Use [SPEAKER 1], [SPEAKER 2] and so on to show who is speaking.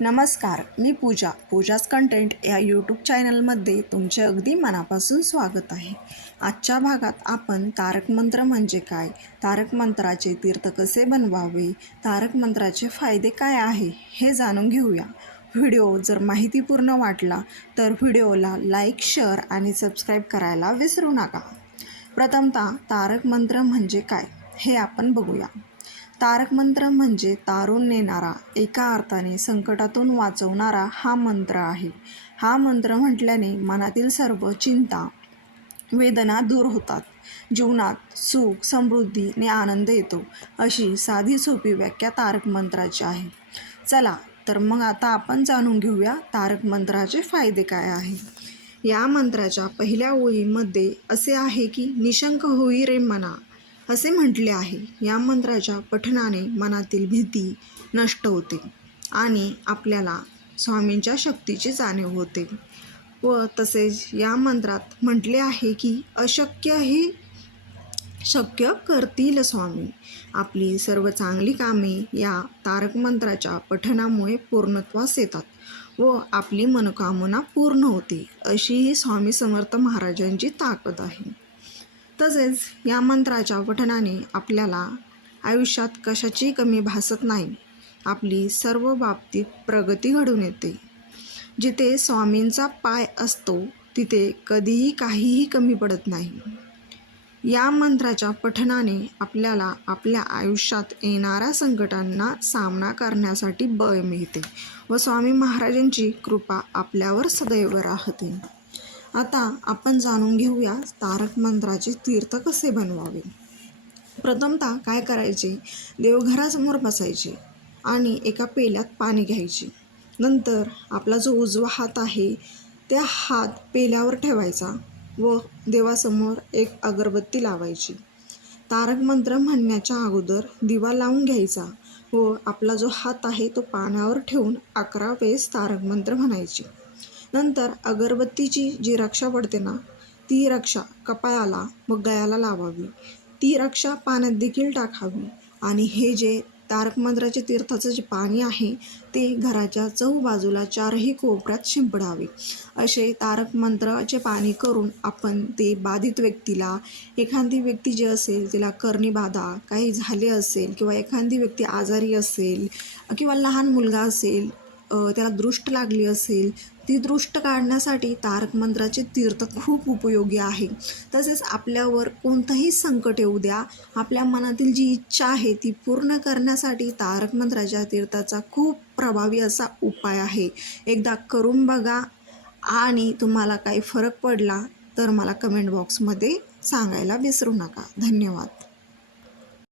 [SPEAKER 1] नमस्कार मी पूजा पूजाच कंटेंट या यूट्यूब चॅनलमध्ये तुमचे अगदी मनापासून स्वागत आहे. आजच्या भागात आपण तारक मंत्र म्हणजे काय? तारक मंत्राचे तीर्थ कसे बनवावे? तारक मंत्राचे फायदे काय आहे? हे जाणून घेऊया. व्हिडिओ जर माहितीपूर्ण वाटला तर व्हिडिओला लाईक शेअर आणि सबस्क्राईब करायला विसरू नका. प्रथमतः तारक मंत्र म्हणजे काय? हे आपण बघूया. तारक मंत्र म्हणजे तारून नेणारा एका अर्थाने संकटातून वाचवणारा हा मंत्र आहे. हा मंत्र म्हटल्याने मनातील सर्व चिंता वेदना दूर होतात. जीवनात सुख समृद्धी आणि आनंद येतो अशी साधी सोपी व्याख्या तारक मंत्राची आहे. चला तर मग आता आपण जाणून घेऊया तारक मंत्राचे फायदे काय आहे या मंत्राच्या पहिल्या ओळीमध्ये असे आहे की निशंक होई रे मना असे म्हटले आहे. या मंत्राच्या पठणाने मनातील भीती नष्ट होते आणि आपल्याला स्वामींच्या शक्तीची जाणीव होते. व तसेच या मंत्रात म्हटले आहे की अशक्य ही शक्य करतील स्वामी. आपली सर्व चांगली कामे या तारक मंत्राच्या पठणामुळे पूर्णत्वास येतात व आपली मनोकामना पूर्ण होते. अशी ही स्वामी समर्थ महाराजांची ताकद आहे. तसेच या मंत्राच्या पठणाने आपल्याला आयुष्यात कशाची कमी भासत नाही. आपली सर्व बाबतीत प्रगती घडून येते. जिथे स्वामींचा पाय असतो तिथे कधीही काहीही कमी पडत नाही. या मंत्राच्या पठणाने आपल्याला आपल्या आयुष्यात येणाऱ्या संकटांना सामना करण्यासाठी बळ मिळते व स्वामी महाराजांची कृपा आपल्यावर सदैव राहते. आता आपण जाणून घेऊया तारक मंत्राचे तीर्थ कसे बनवावे. प्रथमतः काय करायचे? देवघरासमोर बसायचे आणि एका पेल्यात पाणी घ्यायचे. नंतर आपला जो उजवा हात आहे त्या हात पेल्यावर ठेवायचा व देवासमोर एक अगरबत्ती लावायची. तारक मंत्र म्हणण्याच्या अगोदर दिवा लावून घ्यायचा व आपला जो हात आहे तो पाण्यावर ठेवून अकरा वेळेस तारक मंत्र म्हणायचे. नंतर अगरबत्तीची जी रक्षा पडते ना ती रक्षा कपाळाला व गळ्याला लावावी. ती रक्षा पाण्यात देखील टाकावी. आणि हे जे तारक मंत्राचे तीर्थाचं जे पाणी आहे ते घराच्या चहूबाजूला चारही कोपऱ्यात शिंपडावे. असे तारक मंत्राचे पाणी करून आपण ते बाधित व्यक्तीला एखादी व्यक्ती जी असेल तिला कर्णी बाधा काही झाले असेल किंवा एखादी व्यक्ती आजारी असेल किंवा लहान मुलगा असेल त्याला दृष्ट लागली असेल ती दृष्ट काढण्यासाठी तारक मंत्राचे तीर्थ खूप उपयोगी आहे. तसेच आपल्यावर कोणतंही संकट येऊ द्या आपल्या मनातील जी इच्छा आहे ती पूर्ण करण्यासाठी तारक मंत्राच्या तीर्थाचा खूप प्रभावी असा उपाय आहे. एकदा करून बघा आणि तुम्हाला काही फरक पडला तर मला कमेंट बॉक्समध्ये सांगायला विसरू नका. धन्यवाद.